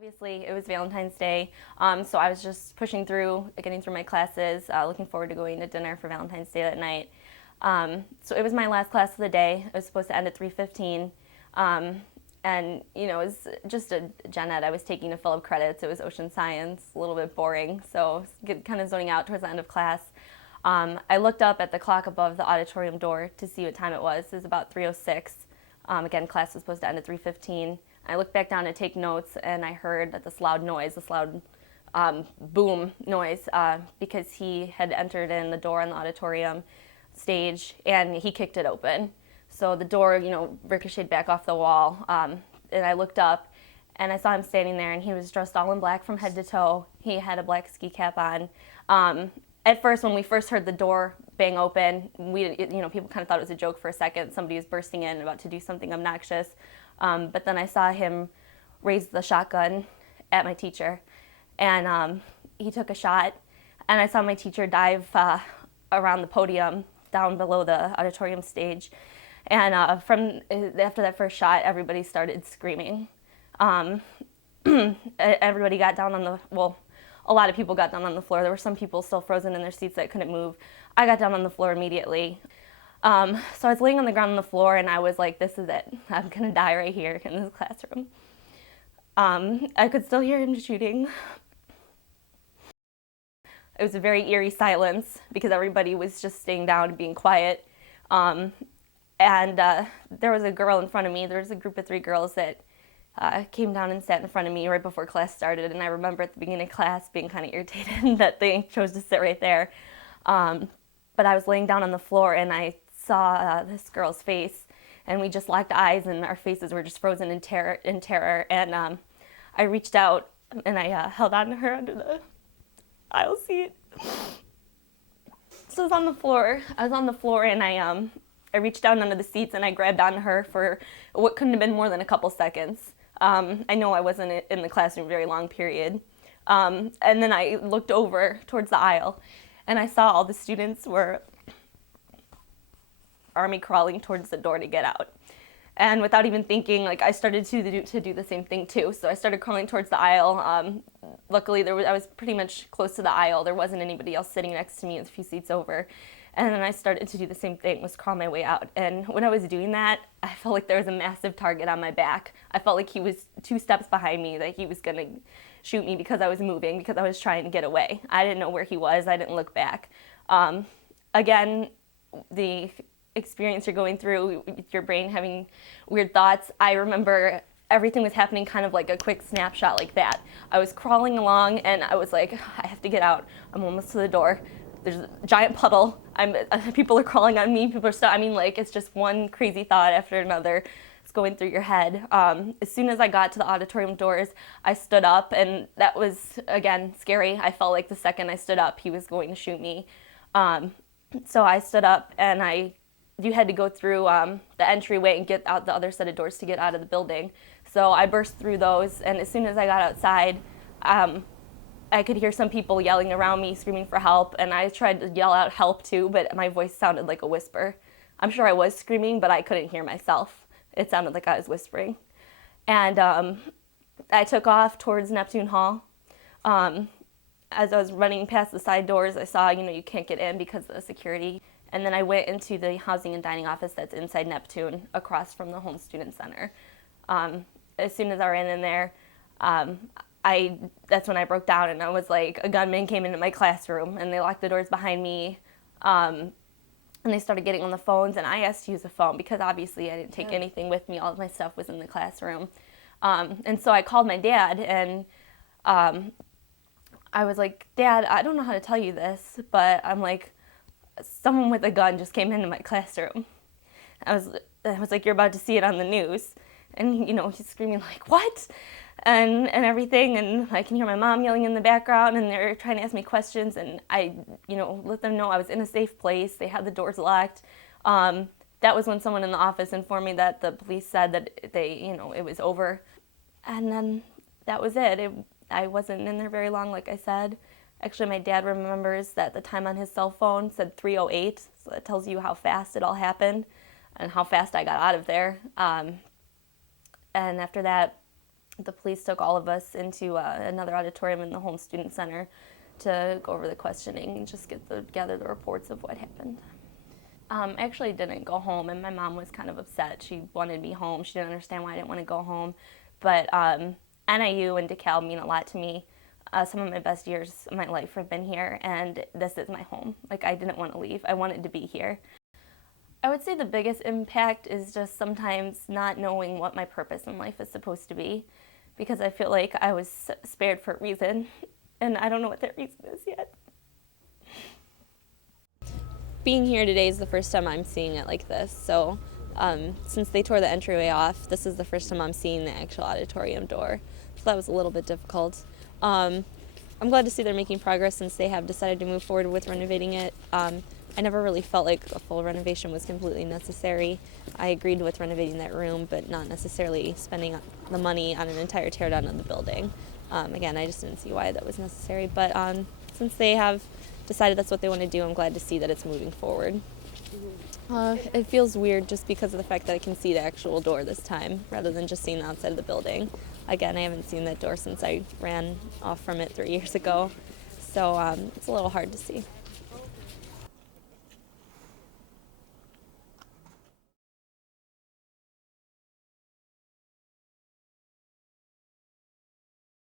Obviously, it was Valentine's Day, so I was just pushing through, getting through my classes, looking forward to going to dinner for Valentine's Day that night. So it was my last class of the day. It was supposed to end at 3:15, and it was just a gen ed I was taking to fill up credits. It was ocean science, a little bit boring, so kind of zoning out towards the end of class. I looked up at the clock above the auditorium door to see what time it was. It was about 3:06. Again, class was supposed to end at 3:15. I looked back down to take notes, and I heard this loud noise, this loud boom noise, because he had entered in the door on the auditorium stage, and he kicked it open. So the door, ricocheted back off the wall, and I looked up, and I saw him standing there, and he was dressed all in black from head to toe. He had a black ski cap on. At first, when we first heard the door bang open, people kind of thought it was a joke for a second. Somebody was bursting in, about to do something obnoxious. But then I saw him raise the shotgun at my teacher, and he took a shot, and I saw my teacher dive around the podium down below the auditorium stage. And after that first shot, everybody started screaming. Everybody got down a lot of people got down on the floor. There were some people still frozen in their seats that couldn't move. I got down on the floor immediately. So I was laying on the ground on the floor, and I was like, this is it. I'm going to die right here in this classroom. I could still hear him shooting. It was a very eerie silence because everybody was just staying down and being quiet. And there was a girl in front of me. There was a group of 3 girls that came down and sat in front of me right before class started. And I remember at the beginning of class being kind of irritated that they chose to sit right there. But I was laying down on the floor, and I saw this girl's face, and we just locked eyes, and our faces were just frozen in terror. And I reached out, and I held on to her under the aisle seat. So I was on the floor, and I reached down under the seats, and I grabbed onto her for what couldn't have been more than a couple seconds. I know I wasn't in the classroom a very long period. And then I looked over towards the aisle, and I saw all the students were army crawling towards the door to get out. And without even thinking, I started to do the same thing too. So I started crawling towards the aisle. Luckily, I was pretty much close to the aisle. There wasn't anybody else sitting next to me, a few seats over. And then I started to do the same thing, was crawl my way out. And when I was doing that, I felt like there was a massive target on my back. I felt like he was 2 steps behind me, that he was going to shoot me because I was moving, because I was trying to get away. I didn't know where he was. I didn't look back. Again, the experience you're going through, your brain having weird thoughts, I remember everything was happening kind of like a quick snapshot like that. I was crawling along, and I was like, I have to get out. I'm almost to the door. There's a giant puddle. People are crawling on me. People are it's just one crazy thought after another. It's going through your head. As soon as I got to the auditorium doors, I stood up, and that was, again, scary. I felt like the second I stood up, he was going to shoot me. So I stood up, and you had to go through the entryway and get out the other set of doors to get out of the building. So I burst through those, and as soon as I got outside, I could hear some people yelling around me, screaming for help, and I tried to yell out help too, but my voice sounded like a whisper. I'm sure I was screaming, but I couldn't hear myself. It sounded like I was whispering. And I took off towards Neptune Hall. As I was running past the side doors, I saw, you can't get in because of the security. And then I went into the housing and dining office that's inside Neptune, across from the Home Student Center. As soon as I ran in there, that's when I broke down, and I was like, a gunman came into my classroom, and they locked the doors behind me, and they started getting on the phones, and I asked to use a phone because obviously I didn't take anything with me. All of my stuff was in the classroom. And so I called my dad, and I was like, Dad, I don't know how to tell you this, but I'm like, someone with a gun just came into my classroom. I was like, you're about to see it on the news. And, he's screaming like, what? And everything, and I can hear my mom yelling in the background, and they're trying to ask me questions, and I, let them know I was in a safe place. They had the doors locked. That was when someone in the office informed me that the police said that it was over. And then that was it. I wasn't in there very long, like I said. Actually, my dad remembers that the time on his cell phone said 3:08, so that tells you how fast it all happened and how fast I got out of there. And after that, The police took all of us into another auditorium in the Home Student Center to go over the questioning and just gather the reports of what happened. I actually didn't go home, and my mom was kind of upset. She wanted me home. She didn't understand why I didn't want to go home. But NIU and DeKalb mean a lot to me. Some of my best years of my life have been here, and this is my home. Like, I didn't want to leave. I wanted to be here. I would say the biggest impact is just sometimes not knowing what my purpose in life is supposed to be, because I feel like I was spared for a reason, and I don't know what that reason is yet. Being here today is the first time I'm seeing it like this, so since they tore the entryway off, this is the first time I'm seeing the actual auditorium door, so that was a little bit difficult. I'm glad to see they're making progress since they have decided to move forward with renovating it. I never really felt like a full renovation was completely necessary. I agreed with renovating that room, but not necessarily spending the money on an entire teardown of the building. Again, I just didn't see why that was necessary, but since they have decided that's what they want to do, I'm glad to see that it's moving forward. It feels weird just because of the fact that I can see the actual door this time, rather than just seeing the outside of the building. Again, I haven't seen that door since I ran off from it 3 years ago, so it's a little hard to see.